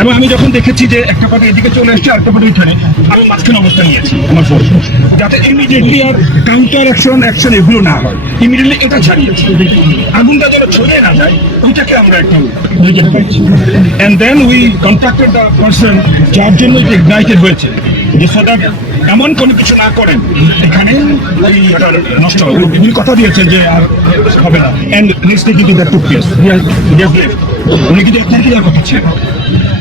এবং আমি যখন দেখেছি যে একটা পার্টি এদিকে চলে আসছে আরেকটা পার্টি ওইখানে, আমি মাঝখানে অবস্থান নিয়েছি আমার ফোর্স, যাতে ইমিডিয়েটলি আর কাউন্টার অ্যাকশন এগুলো না হয়। ইমিডিয়েটলি এটা ছাড়িয়েছি, আগুনটা যেন ছড়িয়ে না যায়, ওইটাকে আমরা একটু রিজেক্ট করেছি। And then we contacted the person যার জন্য এটা ইগনাইটেড হয়েছে, যে সদা এমন কোনো কিছু না করেন এখানে এটা নষ্ট হবে। উনি কথা দিয়েছেন যে আর হবে না। অ্যান্ড নেক্সট ডে কিন্তু দ্যাট টুক প্লেস। উনি কিন্তু একটা দেওয়ার কথা ছিল,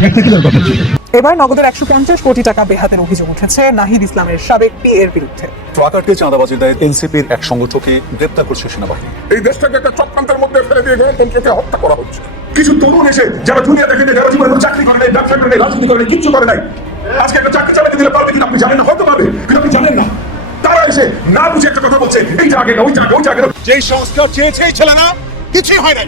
একটা দেওয়ার কথা ছিল। এবার নগদের 150 কোটি টাকা বেহাতের অভিযোগ উঠেছে নাহিদ ইসলামের সাবেক পিএর বিরুদ্ধে। ট্রাকারকে চাঁদাবাজির দায়ে এনসিপির এক সংগঠককে গ্রেপ্তার করছে সেনাবাহিনী। এই দেশটাকে একটা চক্রান্তের মধ্যে ফেলে দিয়ে গণতন্ত্রকে হত্যা করা হচ্ছে। কিছু তরুণ এসে যারা দুনিয়া দেখে যারা জীবনে চাকরি করে নাই, ব্যবসা করে নাই, রাজনীতি করে নাই, কিচ্ছু করে নাই, আজকে একটা চাকরি চালাতে দিলে পারবে কিন্তু আপনি জানেন না, হয়তো পারবে কিন্তু আপনি জানেন না। তারা এসে না বুঝে একটা কথা বলছে, এই জায়গায় না ওই জায়গায়, ওই জায়গায় যেই সংস্কার চেয়েছে এই ছেলে না কিছুই হয় নাই।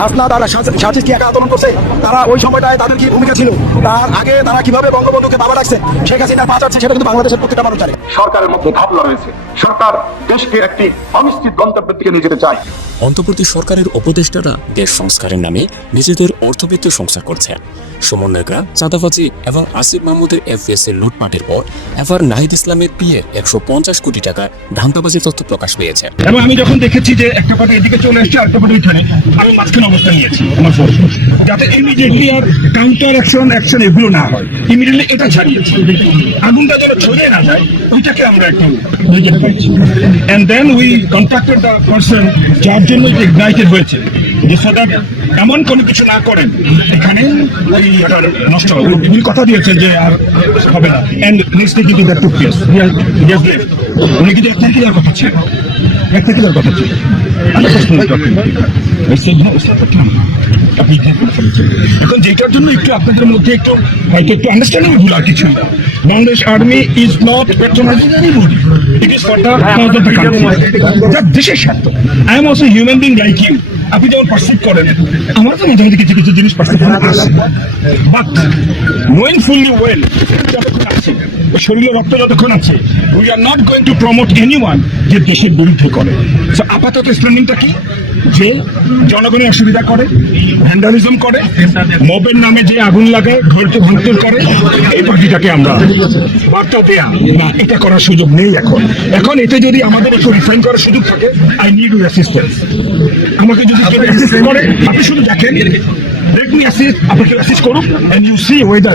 হাসনা তারা সাজিদ কি একা আন্দোলন করছে? তারা ওই সময়টায় তাদের কি ভূমিকা ছিল? তার আগে তারা কিভাবে বঙ্গবন্ধুকে বাবা রাখছে, শেখ হাসিনা পা চাচ্ছে, সেটা কিন্তু বাংলাদেশের প্রত্যেকটা মানুষ জানে। সরকারের মধ্যে ঘাপলা রয়েছে। সরকার দেশকে একটি অনিশ্চিত গন্তব্যের দিকে নিয়ে যেতে চায়। অন্তর্বর্তী সরকারের উপদেষ্টারা দেশ সংস্কারের নামে নিজেদের অর্থবিত্ত সংস্কার করছে। সমন্বয়করা চাঁদাবাজি এবং আসিফ মাহমুদের এফএস এর লুটপাটের পর এবার নাহিদ ইসলামের পিএর 150 কোটি টাকা ধান্দাবাজি তথ্য প্রকাশ পেয়েছে। এবং আমি যখন দেখেছি যে একটা পার্টি এদিকে চলে আসছে আরেকটা পার্টি ওইখানে, আমি মাঝখানে অবস্থান নিয়েছি আমার ফোর্স, যাতে ইমিডিয়েটলি আর কাউন্টার অ্যাকশন এগুলো না হয়। ইমিডিয়েটলি এটা ছাড়িয়েছি, আগুনটা যেন ছড়িয়ে না যায়, ওইটাকে আমরা একটু রিজেক্ট করেছি। And then we contacted the person যার জন্য এটা ইগনাইটেড হয়েছে, যে সদা এমন কোনো কিছু না করেন এখানে এটা নষ্ট হবে। উনি কথা দিয়েছেন যে আর হবে না। অ্যান্ড নেক্সট ডে কিন্তু দ্যাট টুক প্লেস। উনি কিন্তু একটা দেওয়ার কথা ছিল, একটা দেওয়ার কথা ছিল। এখন যেটার জন্য একটু আপনাদের মধ্যে একটু হয়তো একটু আন্ডারস্ট্যান্ডিং ভুল আর কিছু। Bangladesh army is not patronising anybody, it is for the cause of the country, that দেশের স্বার্থ। I am also human being like you. আপনি যেমন পারসিভ করেন, আমার তো মাঝে মাঝে কিছু কিছু জিনিস পারসিভ করা আসে, বাট নোয়িং ফুললি ওয়েল যতক্ষণ আছে, শরীরে রক্ত যতক্ষণ আছে, we are not going to promote anyone যে দেশের বিরুদ্ধে করে। সো আপাতত স্ট্যান্ডিংটা কি, যে জনগণের অসুবিধা করে, ভ্যান্ডালিজম করে, মবের নামে যে আগুন লাগায়, ঘরকে ভাঙচুর করে, এই পার্টিটাকে আমরা বার্তা দেয়া না, এটা করার সুযোগ নেই এখন। এখন এতে যদি আমাদের একটু রিফাইন করার সুযোগ থাকে, আই নিড ইউর অ্যাসিস্ট্যান্স। আমাকে যদি অ্যাসিস্ট করে, আপনি শুধু দেখেন, let me assist, আপনাকে অ্যাসিস্ট করুক, and you see whether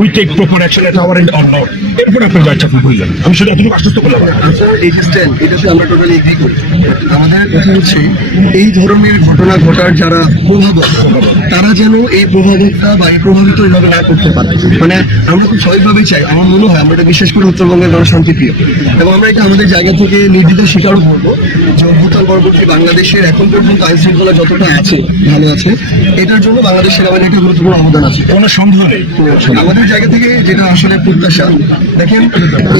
we take proper action at our end or not. এরপর আপনার বাচ্চা ভুল যান। আমি শুধু এতটুকু আশ্বস্ত করলাম। এটাতে আমরা টোটালি এগ্রি করি। আমাদের কথা হচ্ছে এই ধরনের ঘটনা ঘটার যারা প্রভাবক, তারা যেন এই প্রভাবকটা বা এই প্রভাবিত এইভাবে না করতে পারে। মানে আমরা খুব স্বাভাবিকভাবেই চাই, আমার মনে হয় আমরা এটা বিশেষ করে উত্তরবঙ্গের মানুষ শান্তিপ্রিয়, এবং আমরা এটা আমাদের জায়গা থেকে নির্দিষ্ট স্বীকারও করবো যে অভ্যুত্থান পরবর্তী বাংলাদেশের এখন পর্যন্ত আইন শৃঙ্খলা যতটা আছে, ভালো আছে, এটার জন্য বাংলাদেশ সেনাবাহিনীর একটা গুরুত্বপূর্ণ অবদান আছে, কোনো সন্দেহ নেই। আমাদের জায়গা থেকে যেটা আসলে প্রত্যাশা, দেখেন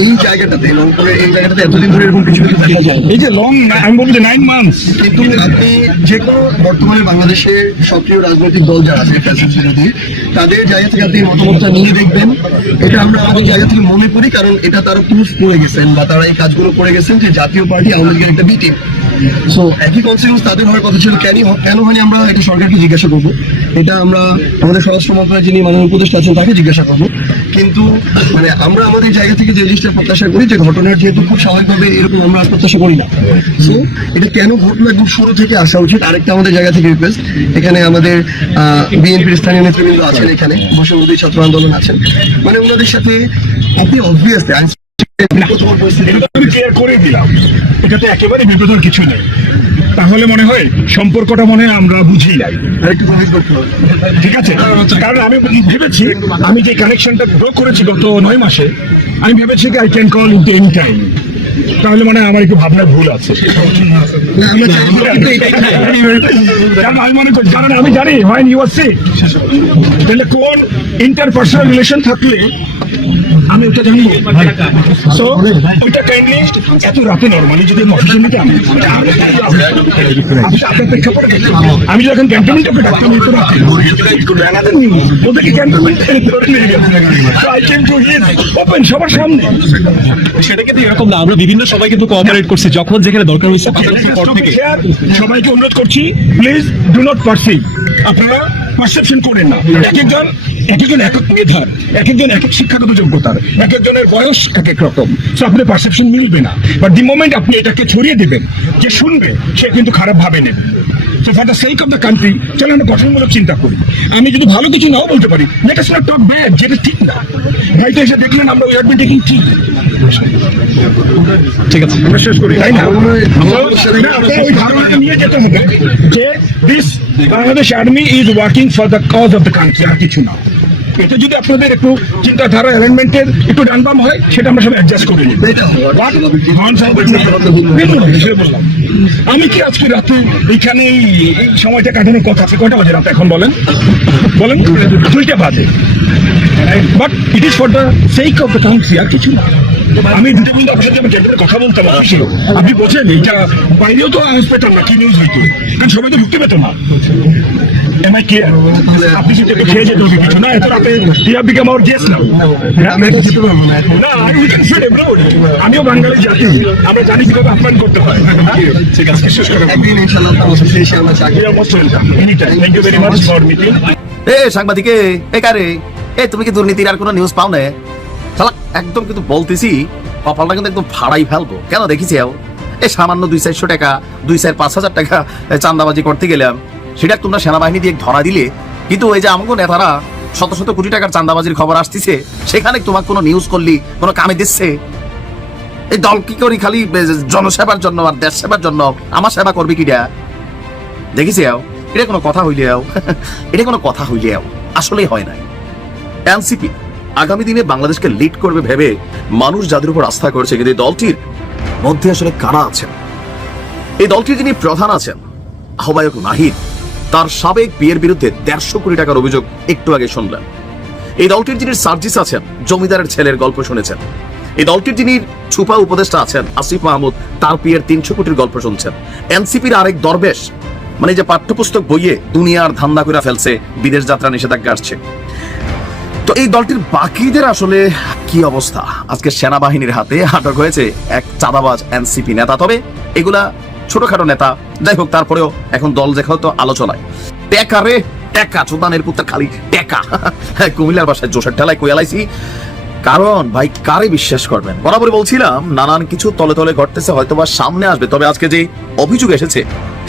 এই জায়গাটাতে রংপুরের এই জায়গাটাতে এতদিন ধরে এরকম কিছু কিছু দেখা যায়, এই যে লং, আমি বলবো যে 9 months, কিন্তু আপনি যে কোনো বর্তমানে বাংলাদেশের সক্রিয় রাজনৈতিক দল যারা আছে বিরোধী, তাদের জায়গা থেকে আপনি মতামতটা নিয়ে দেখবেন। এটা আমরা আমাদের জায়গা থেকে মনে করি, কারণ এটা তারা প্রুফ করে গেছেন বা তারা এই কাজগুলো করে গেছেন যে জাতীয় পার্টি আওয়ামী লীগের একটা বি টিম। সো একই কনসিকুয়েন্স তাদের হওয়ার কথা ছিল, কেন হয়নি আমরা এটা সরকারকে জিজ্ঞাসা করবো, এটা আমরা আমাদের স্বরাষ্ট্র মন্ত্রণালয়ের যিনি মাননীয় উপদেষ্টা আছেন তাকে জিজ্ঞাসা করবো। কিন্তু মানে আমরা আমাদের জায়গা থেকে যে জিনিসটা প্রত্যাশা করি, যে ঘটনার যেহেতু খুব স্বাভাবিকভাবে এরকম আমরা প্রত্যাশা করি না, সো এটা কেন ঘটনা একদম শুরু থেকে আসা উচিত। আরেকটা আমাদের জায়গা থেকে রিকোয়েস্ট, এখানে আমাদের বিএনপির স্থানীয় নেতৃবৃন্দ আছেন, এখানে বৈষম্যবিরোধী ছাত্র আন্দোলন আছেন, মানে ওনাদের সাথে আপনি অবভিয়াসলি ক্লিয়ার করে দিলাম, এটাতে একেবারে বিপদের কিছু নেই। তাহলে মনে হয় সম্পর্কটা মনে হয় আমরা বুঝি নাই, ঠিক আছে? কারণ আমি ভেবেছি, আমি যে কানেকশনটা গ্রো করেছি গত 9 মাসে, আমি ভেবেছি কি I can call into any time. তাহলে মানে আমার একটু ভাবনার ভুল আছে। আমি মনে করি, কারণ আমি জানি হোয়েন ইউ আর সিক, তাহলে কোন ইন্টারপার্সোনাল রিলেশন থাকলে আমি ওটা জানি। সো ওইটা কাইন্ডলি এত রাতে নর্মালি যদি অফিসে নিতাম, আপনার প্রেক্ষাপটে আমি যখন ক্যান্টনমেন্ট ওকে ডাক্তার নিতে রাখি, ওদেরকে ওপেন সবার সামনে। সেটা কিন্তু এরকম না, আমরা বিভিন্ন সবাই কিন্তু কোঅপারেট করছি যখন যেখানে দরকার হয়েছে। সবাইকে অনুরোধ করছি, প্লিজ ডু নট পারসিভ। আপনারা পারসেপশন করেন না। এক একজন এক এক মেধার, এক একজন এক এক শিক্ষাগত যোগ্যতার, এক একজনের বয়স এক এক রকম। সো আপনার পারসেপশন মিলবে না, বাট দি মোমেন্ট আপনি এটাকে ছড়িয়ে দেবেন, যে শুনবে সে কিন্তু খারাপ ভাবে নেবে। So for the sake of the country চলো আমরা গঠনমূলক চিন্তা করি। আমি যদি ভালো কিছু নাও বলতে পারি, let us not talk bad, যেটা ঠিক না। ভাইটা এসে দেখলেন আমরা উই আর বিন টেকিং ঠিক আছে, আমরা শেষ করি, তাই না? না, আপনার ওই ধারণাটা নিয়ে যেতে হবে যে this Bangladesh army is working for the cause of the country, আর কিছু না। এটা যদি আপনাদের একটু চিন্তাধারা অ্যালাইনমেন্টের একটু ডানবাম হয়, সেটা আমরা সব অ্যাডজাস্ট করে নিই। আমি কি আজকে রাতে এখানে এই সময়টা কাটানোর কথা আছে? কয়টা বাজে রাতে এখন বলেন? 2টা বাজে। But it is for the sake of the country, আর কিছু না। আমি দুটো বন্ধু আপনার সাথে আমি কথা বলতাম, আপনি বোঝেন এইটা বাইরেও তো আওয়াজ পেতাম না, কি নিউজ হইতো, কারণ সবাই তো ঢুকতে পেত না। Am I clear? আপনি যদি একটু খেয়ে যেতে হবে কিছু না, এত রাতে you have become our guest now. না, we can feed everybody. আমিও বাঙালি জাতি, আমরা জানি কিভাবে আপ্যায়ন করতে হয়। ঠিক আছে, শেষ করে একদিন ইনশাআল্লাহ আপনার সাথে এসে আমরা চাকরি we are most welcome. Anytime. Thank you very much for meeting. এ সাংবাদিকে এ কারে এ তুমি কি দুর্নীতির আর কোনো নিউজ পাও না? শালা একদম কিন্তু বলতেছি কপালটা কিন্তু একদম ফাড়াই ফেলবো। কেন দেখিছি এই সামান্য 200-400 টাকা 2-5,000 টাকা চাঁদাবাজি করতে গেলাম, সেটা তোমরা সেনাবাহিনী দিয়ে ধরা দিলে, কিন্তু ওই যে আমাকে নেতারা শত শত কোটি টাকার চাঁদাবাজির খবর আসতেছে, সেখানে তোমার কোনো নিউজ করলি কোনো কামে দিচ্ছে? এই দল কি করি খালি জনসেবার জন্য আর দেশ সেবার জন্য? আমার সেবা করবি কিটা? দেখিছি এটা কোনো কথা হইলে এটা কোনো কথা হইলে আসলেই হয় নাই। এনসিপি আগামী দিনে বাংলাদেশকে লিড করবে ভেবে মানুষ যাদের উপর আস্থা করছে, কিন্তু এই দলটির মধ্যে আসলে কারা আছেন? এই দলটির যিনি প্রধান আছেন আহ্বায়ক নাহিদ, তার সাবেক বিয়ের বিরুদ্ধে 150 কোটি টাকার অভিযোগ একটু আগে শুনলেন। এই দলটির যিনি সার্জিস আছেন, জমিদারের ছেলের গল্প শুনেছেন। এই দলটির যিনি ছুপা উপদেষ্টা আছেন আসিফ মাহমুদ, তার বিয়ের 300 কোটির গল্প শুনছেন। এনসিপির আরেক দরবেশ, মানে যে পাঠ্যপুস্তক বইয়ে দুনিয়ার ধান্দা করে ফেলছে, বিদেশ যাত্রা নিষেধাজ্ঞা আসছে। তো এই দলটির বাকিদের আসলে কি অবস্থা? আজকে সেনাবাহিনীর হাতে আটক হয়েছে এক চাঁদাবাজ এনসিপি নেতা। তবে এগুলা ছোটখাটো নেতা, যাই হোক, তারপরেও এখন দল দেখাও তো আলোচনায়। টেকা রে টেকা, চোদানের পুত্র খালি টেকা। কুমিল্লার বাসায় জোশের ঠেলায় কইয়ালাইছি, কারণ ভাই কারে বিশ্বাস করবেন? বরাবরই বলছিলাম নানান কিছু তলে তলে ঘটতেছে, হয়তোবা সামনে আসবে। তবে আজকে যে অভিযোগ এসেছে,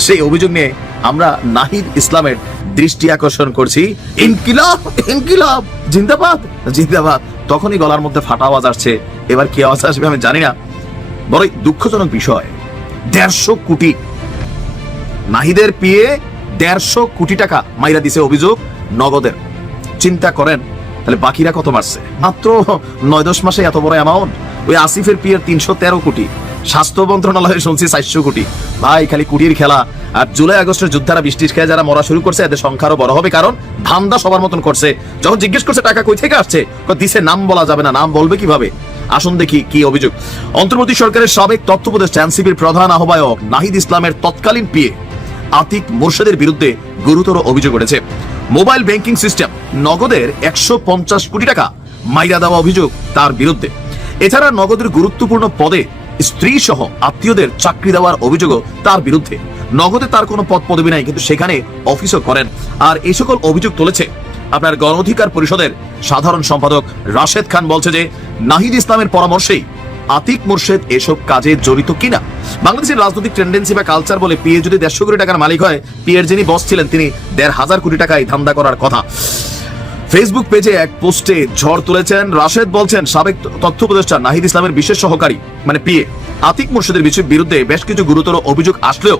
সেই অভিযোগ নিয়ে আমরা নাহিদ ইসলামের দৃষ্টি আকর্ষণ করছি। ইনকিলাব ইনকিলাব জিন্দাবাদ জিন্দাবাদ। তখনই গলার মধ্যে ফাটা আওয়াজ আসছে। এবার কি আওয়াজ আসবে আমি জানি না। বড়ই দুঃখজনক বিষয়, 150 কোটি নাহিদের পিয়ে 150 কোটি টাকা মাইরা দিছে অভিযোগ নগদের। চিন্তা করেন তাহলে বাকিরা কত মারছে? মাত্র 9-10 মাসে এত বড় অ্যামাউন্ট। ওই আসিফের পিয়ের 313 কোটি, স্বাস্থ্য মন্ত্রণালয়ে শুনছি 400 কোটি। ভাই খালি কোটির খেলা। আর জুলাই আগস্টের যোদ্ধারা বৃষ্টির খেয়ে যারা মরা শুরু করছে, এদের সংখ্যা আরো বড় হবে, কারণ ধান্দা সবার মতন করছে। যখন জিজ্ঞেস করছে টাকা কই থেকে আসছে, দিছে নাম বলা যাবে না। নাম বলবে কিভাবে? আসুন দেখি কি অভিযোগ। অন্তর্বর্তী সরকারের সাবেক তথ্য উপদেষ্টা এনসিপির প্রধান আহ্বায়ক নাহিদ ইসলামের তৎকালীন পিএ আতিক মোরশেদের বিরুদ্ধে গুরুতর অভিযোগ উঠেছে। মোবাইল ব্যাংকিং সিস্টেম নগদের 150 কোটি টাকা মাইরা দেওয়া অভিযোগ তার বিরুদ্ধে। এছাড়া নগদের গুরুত্বপূর্ণ পদে স্ত্রী সহ আত্মীয়দের চাকরি দেওয়ার অভিযোগও তার বিরুদ্ধে। নগদে তার কোনো পদ পদবি নাই, কিন্তু সেখানে অফিসও করেন। আর এই সকল অভিযোগ তুলেছে আপনার গণ অধিকার পরিষদের সাধারণ সম্পাদক রাশেদ খান। বলছে যে নাহিদ ইসলামের পরামর্শেই আতিক মোরশেদ এসব কাজে জড়িত কিনা। বাংলাদেশের রাজনৈতিক টেন্ডেন্সি বা কালচার বলে পিএ যদি 150 কোটি টাকার মালিক হয়, পিএর যিনি বস ছিলেন তিনি 1,500 কোটি টাকায় ধান্দা করার কথা। ফেসবুক পেজে এক পোস্টে ঝড় তুলেছেন রাশেদ। বলছেন সাবেক তথ্য উপদেষ্টা নাহিদ ইসলামের বিশেষ সহকারী মানে পিএ আতিক মোরশেদের বিরুদ্ধে বেশ কিছু গুরুতর অভিযোগ আসলেও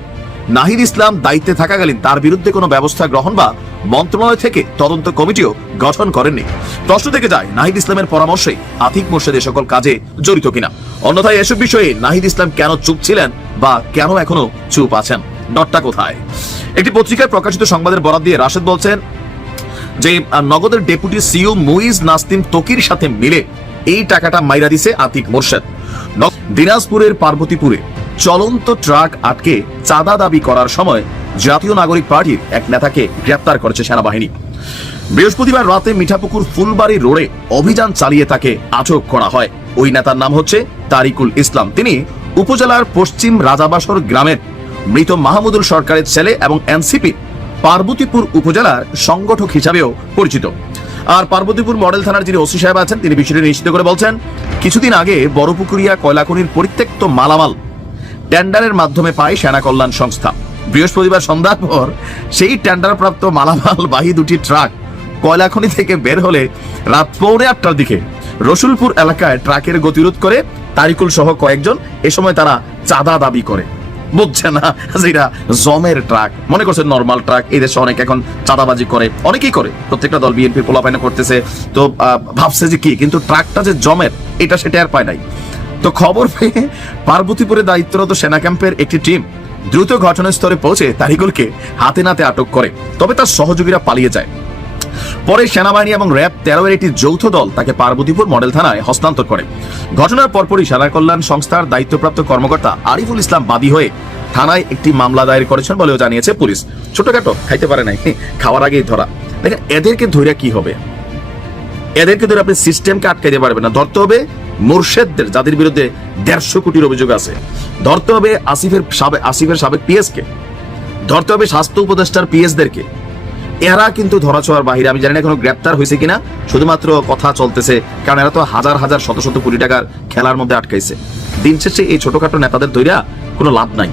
নাহিদ ইসলাম দায়িত্বে থাকাকালীন তার বিরুদ্ধে কোনো ব্যবস্থা গ্রহণ বা মন্ত্রণালয় থেকে তদন্ত কমিটিও গঠন করেননি। প্রশ্ন থেকে যায় নাহিদ ইসলামের পরামর্শে আতিক মোরশেদ সকল কাজে জড়িত কিনা। অন্যথায় এসব বিষয়ে নাহিদ ইসলাম কেন চুপ ছিলেন বা কেন এখনো চুপ আছেন, ডটটা কোথায়? একটি পত্রিকায় প্রকাশিত সংবাদের বরাত দিয়ে রাশেদ বলছেন যে নগদের ডেপুটি সিইও মুইজ নাসতিম তকির সাথে মিলে এই টাকাটা মাইরা দিছে আতিক মোরশেদ। দিনাজপুরের পার্বতীপুরে চলন্ত ট্রাক আটকে চাঁদা দাবি করার সময় জাতীয় নাগরিক পার্টির এক নেতাকে গ্রেপ্তার করেছে সেনাবাহিনী। বৃহস্পতিবার রাতে মিঠাপুকুর ফুলবাড়ি রোডে অভিযান চালিয়ে তাকে আটক করা হয়। ওই নেতার নাম হচ্ছে তারিকুল ইসলাম। তিনি উপজেলার পশ্চিম রাজাবাসর গ্রামের মৃত মাহমুদুল সরকারের ছেলে এবং এনসিপি পার্বতীপুর উপজেলার সংগঠক হিসাবেও পরিচিত। আর পার্বতীপুর মডেল থানার যিনি ওসি সাহেব আছেন তিনি বিষয়টি নিশ্চিত করে বলছেন, কিছুদিন আগে বড়পুকুরিয়া কয়লাখনির পরিত্যক্ত মালামাল টেন্ডারের মাধ্যমে পায় সেনা কল্যাণ সংস্থা। বৃহস্পতিবার সন্ধ্যার পর সেই টেন্ডারপ্রাপ্ত মালামাল বাহী দুটি ট্রাক কয়লাখনি থেকে বের হলে রাত 8:45টার দিকে রসুলপুর এলাকায় ট্রাকের গতিরোধ করে তারিকুল সহ কয়েকজন। এ সময় তারা চাঁদা দাবি করে। বুঝছে না যেটা জমের ট্রাক, মনে করছে নর্মাল ট্রাক। এই দেশে অনেক এখন চাঁদাবাজি করে, অনেকেই করে, প্রত্যেকটা দল বিএনপির পোলাপাইনা করতেছে। তো ভাবছে যে কি, কিন্তু ট্রাকটা যে জমের এটা সেটা আর পায় নাই। তো খবর পেয়ে পার্বতীপুরে দায়িত্বরত সেনা ক্যাম্পের একটি টিম দ্রুত ঘটনাস্থলে পৌঁছে তারিকুলকে হাতে নাতে আটক করে, তবে তার সহযোগীরা পালিয়ে যায়। পরে সেনাবাহিনী এবং র্যাব 13 এর একটি যৌথ দল তাকে পার্বতীপুর মডেল থানায় হস্তান্তর করে। ঘটনার পরপরই সেনা কল্যাণ সংস্থার দায়িত্বপ্রাপ্ত কর্মকর্তা আরিফুল ইসলাম বাদী হয়ে থানায় একটি মামলা দায়ের করেছেন বলেও জানিয়েছে পুলিশ। ছোটখাটো খাইতে পারে নাই, খাওয়ার আগেই ধরা। দেখেন এদেরকে ধরে কি হবে? এদেরকে ধরে আপনি সিস্টেমকে আটকাইতে পারবেন না। ধরতে হবে মোরশেদদের, যাদের বিরুদ্ধে 150 কোটির অভিযোগ আছে। ধরতে হবে আসিফের সাবেক পিএস কে। ধরতে হবে স্বাস্থ্য উপদেষ্টার পিএসদেরকে। এরা কিন্তু ধরাছোঁয়ার বাহিরে। আমি জানি না এখনো গ্রেপ্তার হয়েছে কিনা, শুধুমাত্র কথা চলতেছে, কারণ এরা তো হাজার হাজার শত শত কোটি টাকার খেলার মধ্যে আটকাইছে। দিন শেষে এই ছোটখাটো নেতাদের ধইরা কোনো লাভ নাই।